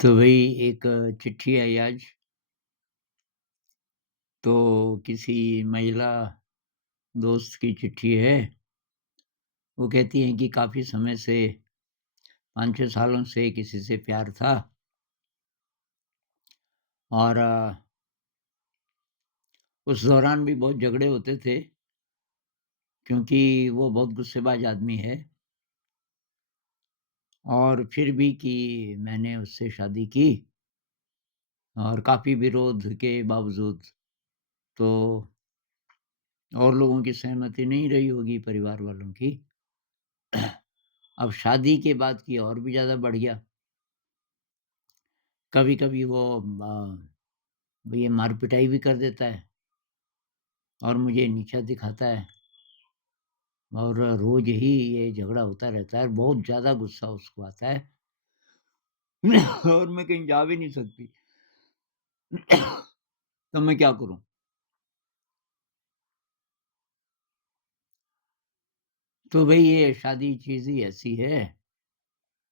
तो वही एक चिट्ठी आई आज, तो किसी महिला दोस्त की चिट्ठी है। वो कहती हैं कि काफ़ी समय से 5-6 सालों से किसी से प्यार था और उस दौरान भी बहुत झगड़े होते थे क्योंकि वो बहुत गुस्सेबाज आदमी है और फिर भी कि मैंने उससे शादी की और काफ़ी विरोध के बावजूद। तो और लोगों की सहमति नहीं रही होगी परिवार वालों की। अब शादी के बाद की और भी ज़्यादा बढ़ गया। कभी-कभी वो ये मार-पिटाई भी कर देता है और मुझे नीचा दिखाता है और रोज़ ही ये झगड़ा होता रहता है। बहुत ज़्यादा गुस्सा उसको आता है और मैं कहीं जा भी नहीं सकती। तो मैं क्या करूँ? तो भई ये शादी चीज़ ही ऐसी है,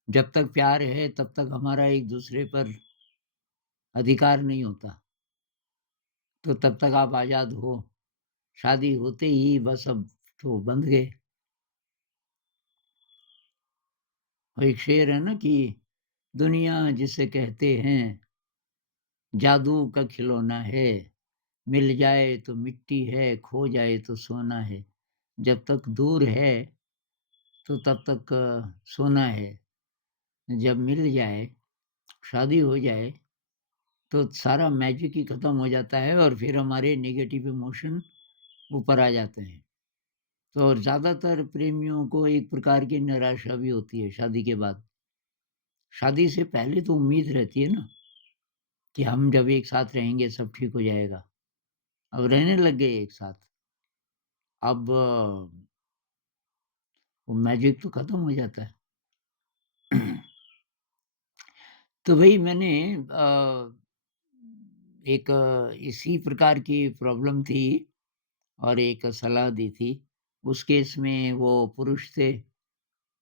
जब तक प्यार है तब तक हमारा एक-दूसरे पर अधिकार नहीं होता, तो तब तक आप आज़ाद हो। शादी होते ही बस अब तो बंध गए। और एक शेर है ना कि दुनिया जिसे कहते हैं जादू का खिलौना है, मिल जाए तो मिट्टी है, खो जाए तो सोना है। जब तक दूर है तो तब तक सोना है, जब मिल जाए, शादी हो जाए तो सारा मैजिक ही खत्म हो जाता है और फिर हमारे नेगेटिव इमोशन ऊपर आ जाते हैं। तो और ज़्यादातर प्रेमियों को एक प्रकार की निराशा भी होती है शादी के बाद। शादी से पहले तो उम्मीद रहती है ना कि हम जब एक साथ रहेंगे सब ठीक हो जाएगा। अब रहने लग गए एक साथ, अब वो मैजिक तो खत्म हो जाता है। तो भई मैंने एक इसी प्रकार की प्रॉब्लम थी और एक सलाह दी थी। उस केस में वो पुरुष थे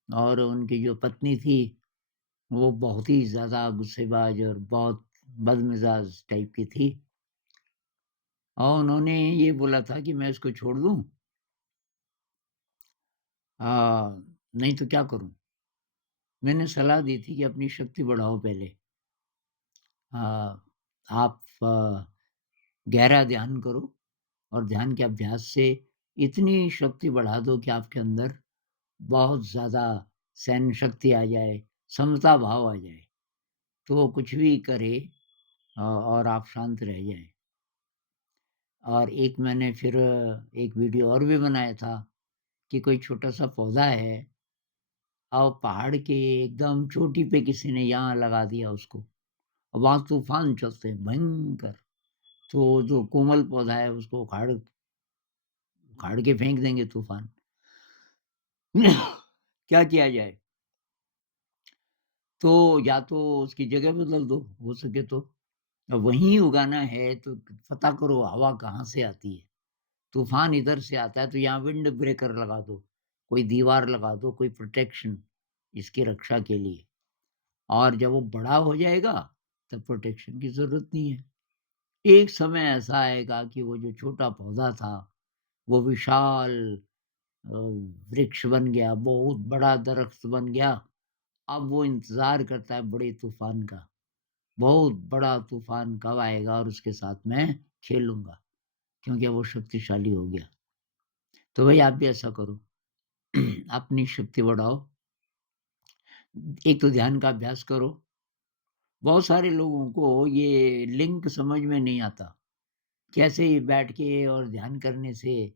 और उनकी जो पत्नी थी, वो बहुत ही ज़्यादा गुस्सेबाज़ और बहुत बदमिज़ाज टाइप की थी और उन्होंने ये बोला था कि मैं इसको छोड़ दूँ नहीं तो क्या करूँ? मैंने सलाह दी थी कि अपनी शक्ति बढ़ाओ पहले। अ, आप गहरा ध्यान करो और ध्यान के अभ्यास से इतनी शक्ति बढ़ा दो कि आपके अंदर बहुत ज़्यादा सहन शक्ति आ जाए, समता भाव आ जाए। तो वो कुछ भी करे और आप शांत रह जाएँ। और एक मैंने फिर एक वीडियो और भी बनाया था कि कोई छोटा-सा पौधा है और पहाड़ के एकदम चोटी पे किसी ने यहाँ लगा दिया उसको। और वहाँ तूफ़ान चलते हैं भयंकर। तो जो कोमल पौधा है उसको उखाड़ उखाड़ के फेंक देंगे तूफ़ान। क्या किया जाए? तो या तो उसकी जगह बदल दो, हो सके तो। अब वहीं उगाना है तो पता करो हवा कहाँ से आती है। तूफ़ान इधर से आता है तो यहाँ विंड ब्रेकर लगा दो, कोई दीवार लगा दो, कोई प्रोटेक्शन इसकी रक्षा के लिए। और जब वो बड़ा हो जाएगा तब प्रोटेक्शन की ज़रूरत नहीं है। एक समय ऐसा आएगा कि वो जो छोटा पौधा था, वो विशाल अ, वृक्ष बन गया, बहुत बड़ा दरख्त बन गया। अब वो इंतज़ार करता है बड़े तूफ़ान का। बहुत बड़ा तूफ़ान कब आएगा और उसके साथ मैं खेलूँगा, क्योंकि वो शक्तिशाली हो गया। तो भई आप भी ऐसा करो। अपनी शक्ति बढ़ाओ। एक तो ध्यान का अभ्यास करो। बहुत सारे लोगों को ये लिंक समझ में नहीं आता। कैसे ये बैठ के और ध्यान करने से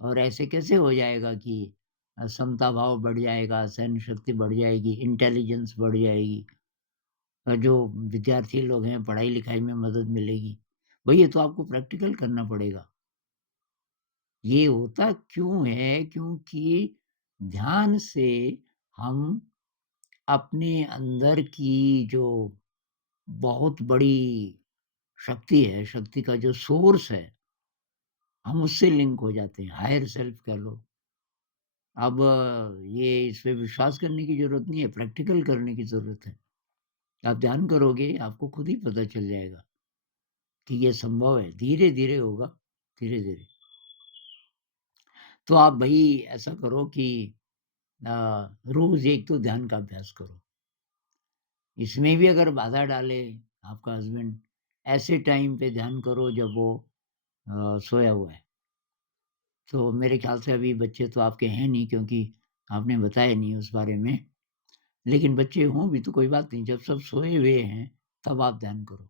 और ऐसे कैसे हो जाएगा कि समता भाव बढ़ जाएगा, सहन शक्ति बढ़ जाएगी, इंटेलिजेंस बढ़ जाएगी और जो विद्यार्थी लोग हैं, पढ़ाई-लिखाई में मदद मिलेगी। भई ये तो आपको प्रैक्टिकल करना पड़ेगा। ये होता क्यों है? क्योंकि ध्यान से हम अपने अंदर की जो बहुत बड़ी शक्ति है, शक्ति का जो सोर्स है, हम उससे लिंक हो जाते हैं, हायर सेल्फ कह लो। अब ये इस पे विश्वास करने की ज़रूरत नहीं है, प्रैक्टिकल करने की ज़रूरत है। आप ध्यान करोगे, आपको खुद ही पता चल जाएगा कि ये संभव है। धीरे-धीरे होगा, धीरे-धीरे। तो आप भई ऐसा करो कि रोज़ एक तो ध्यान का अभ्यास करो। इसमें भी अगर बाधा डाले आपका हस्बैंड, ऐसे टाइम पे ध्यान करो जब वो सोया हुआ है। तो मेरे ख़्याल से अभी बच्चे तो आपके हैं नहीं, क्योंकि आपने बताया नहीं उस बारे में। लेकिन बच्चे हों भी तो कोई बात नहीं, जब सब सोए हुए हैं, तब आप ध्यान करो,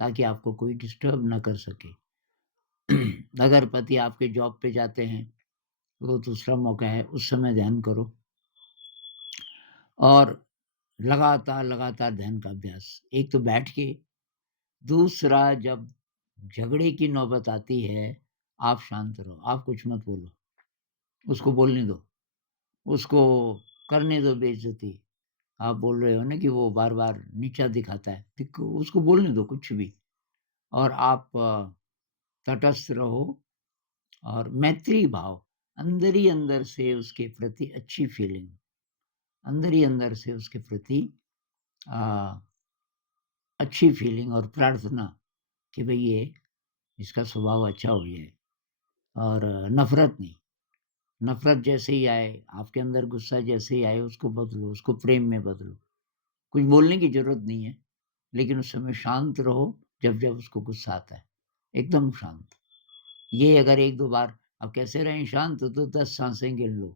ताकि आपको कोई डिस्टर्ब ना कर सके। अगर पति आपके जॉब पे जाते हैं, वो दूसरा मौका है, उस समय ध्यान करो। और लगातार ध्यान का अभ्यास। एक तो बैठ के, दूसरा जब झगड़े की नौबत आती है, आप शांत रहो, आप कुछ मत बोलो, उसको बोलने दो, उसको करने दो बेइज़्ज़ती। आप बोल रहे हो ना कि वो बार-बार नीचा दिखाता है, उसको बोलने दो कुछ भी। और आप तटस्थ रहो और मैत्री भाव, अंदर ही अंदर से उसके प्रति अच्छी फीलिंग, अंदर ही अंदर से उसके प्रति अ, अच्छी फीलिंग और प्रार्थना कि भई ये इसका स्वभाव अच्छा हो जाए। और नफ़रत नहीं, नफ़रत जैसे ही आए, आपके अंदर गुस्सा जैसे ही आए, उसको बदलो, उसको प्रेम में बदलो। कुछ बोलने की ज़रूरत नहीं है, लेकिन उस समय शांत रहो जब-जब उसको गुस्सा आता है, एकदम शांत। ये अगर 1-2 बार आप कैसे रहें शांत, तो 10 साँसें गिन लो।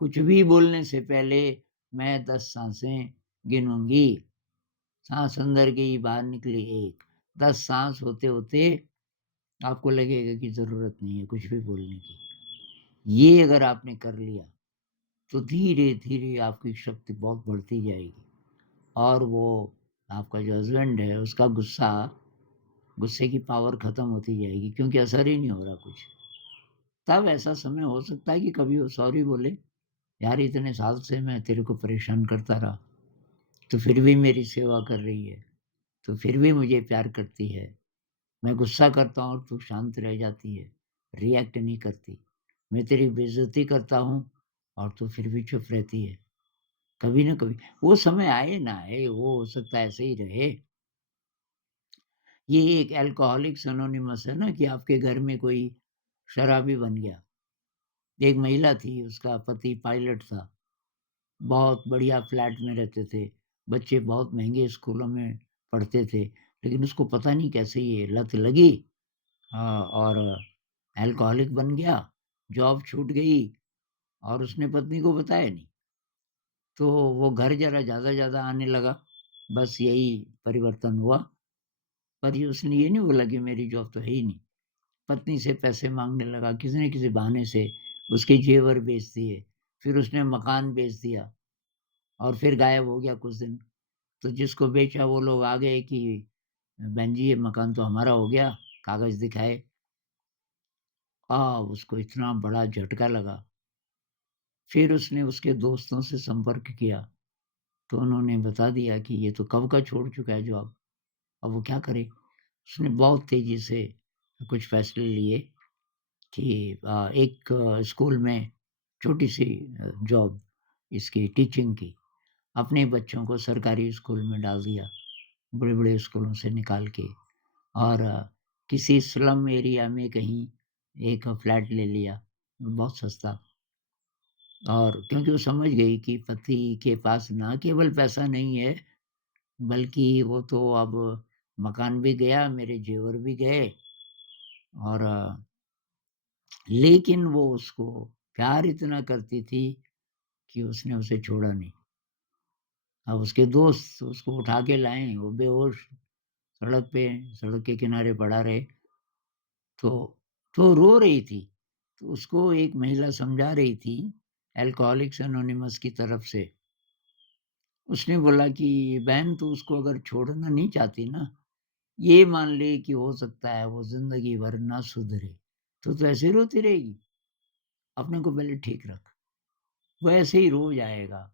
कुछ भी बोलने से पहले मैं 10 साँसें गिनूँगी, साँस अंदर गई, बाहर निकली 1, 10 साँस होते-होते आपको लगेगा कि ज़रूरत नहीं है कुछ भी बोलने की। ये अगर आपने कर लिया, तो धीरे-धीरे आपकी शक्ति बहुत बढ़ती जाएगी और वो आपका जो हस्बैंड है, उसका गुस्से की पावर खत्म होती जाएगी, क्योंकि असर ही नहीं हो रहा कुछ। तब ऐसा समय हो सकता है कि कभी वो सॉरी बोले, "यार इतने साल से मैं तेरे को परेशान करता रहा, तू फिर भी मेरी सेवा कर रही है, तू फिर भी मुझे प्यार करती है। मैं गुस्सा करता हूँ और तू शांत रह जाती है, रिएक्ट नहीं करती। मैं तेरी बेइज़्ज़ती करता हूँ और तू फिर भी चुप रहती है। कभी न कभी" वो समय आए ना आए, वो हो सकता है ऐसे ही रहे। ये एक अल्कोहलिक्स एनोनिमस है ना, कि आपके घर में कोई शराबी बन गया। एक महिला थी, उसका पति पायलट था, बहुत बढ़िया फ्लैट में रहते थे, बच्चे बहुत महँगे स्कूलों में पढ़ते थे, लेकिन उसको पता नहीं कैसे ये लत लगी। और अल्कोहलिक बन गया, जॉब छूट गई और उसने पत्नी को बताया नहीं। तो वो घर ज़रा ज़्यादा-ज़्यादा आने लगा, बस यही परिवर्तन हुआ। पर ये उसने ये नहीं बोला कि मेरी जॉब तो है ही नहीं। पत्नी से पैसे माँगने लगा, किसी न किसी बहाने से उसके जेवर बेच दिए, फिर उसने मकान बेच दिया और फिर गायब हो गया कुछ दिन। तो जिसको बेचा वो लोग आ गए कि बहन जी ये मकान तो हमारा हो गया, कागज़ दिखाए। उसको इतना बड़ा झटका लगा। फिर उसने उसके दोस्तों से संपर्क किया, तो उन्होंने बता दिया कि ये तो कब का छोड़ चुका है जॉब, अब वो क्या करे? उसने बहुत तेज़ी से कुछ फ़ैसले लिए कि एक स्कूल में छोटी-सी जॉब इसकी टीचिंग की, अपने बच्चों को सरकारी स्कूल में डाल दिया, बड़े-बड़े स्कूलों से निकाल के। और किसी स्लम एरिया में कहीं एक फ्लैट ले लिया, बहुत सस्ता। और क्योंकि वो समझ गई कि पति के पास ना केवल पैसा नहीं है, बल्कि वो तो अब मकान भी गया, मेरे जेवर भी गए। और लेकिन वो उसको प्यार इतना करती थी कि उसने उसे छोड़ा नहीं। अब उसके दोस्त उसको उठा के लाए, वो बेहोश सड़क के किनारे पड़ा रहे। तो तो रो रही थी। तो उसको एक महिला समझा रही थी, अल्कोहलिक्स एनोनिमस की तरफ से। उसने बोला कि बहन तू उसको अगर छोड़ना नहीं चाहती ना, ये मान ले कि हो सकता है वो ज़िंदगी भर ना सुधरे। तो ऐसे ही रोती रहेगी, अपने को पहले ठीक रख। वो ऐसे ही रोज़ आएगा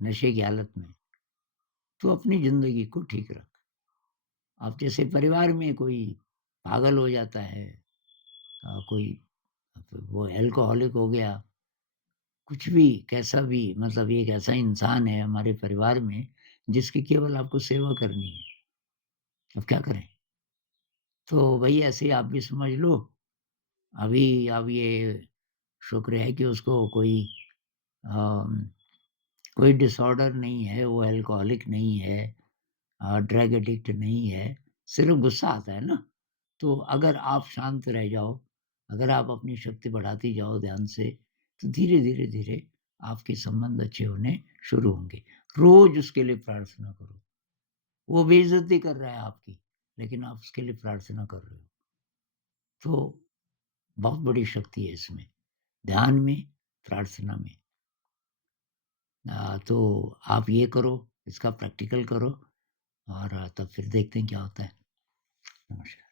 नशे की हालत में। तो अपनी ज़िंदगी को ठीक रख। अब जैसे परिवार में कोई पागल हो जाता है, कोई वो अल्कोहलिक हो गया, कुछ भी कैसा भी, मतलब एक ऐसा इंसान है हमारे परिवार में जिसकी केवल आपको सेवा करनी है। अब क्या करें? तो भई ऐसे ही आप भी समझ लो, अभी अब ये शुक्र है कि उसको अम, कोई डिसऑर्डर नहीं है, वो अल्कोहलिक नहीं है, ड्रग एडिक्ट नहीं है, सिर्फ़ गुस्सा आता है ना। तो अगर आप शांत रह जाओ, अगर आप अपनी शक्ति बढ़ाती जाओ ध्यान से, तो धीरे-धीरे, धीरे आपके संबंध अच्छे होने शुरू होंगे। रोज़ उसके लिए प्रार्थना करो। वो बेइज़्ज़ती कर रहा है आपकी, लेकिन आप उसके लिए प्रार्थना कर रहे हो। तो बहुत बड़ी शक्ति है इसमें, ध्यान में, प्रार्थना में। तो आप ये करो, इसका प्रैक्टिकल करो और तब फिर देखते हैं क्या होता है। नमस्कार।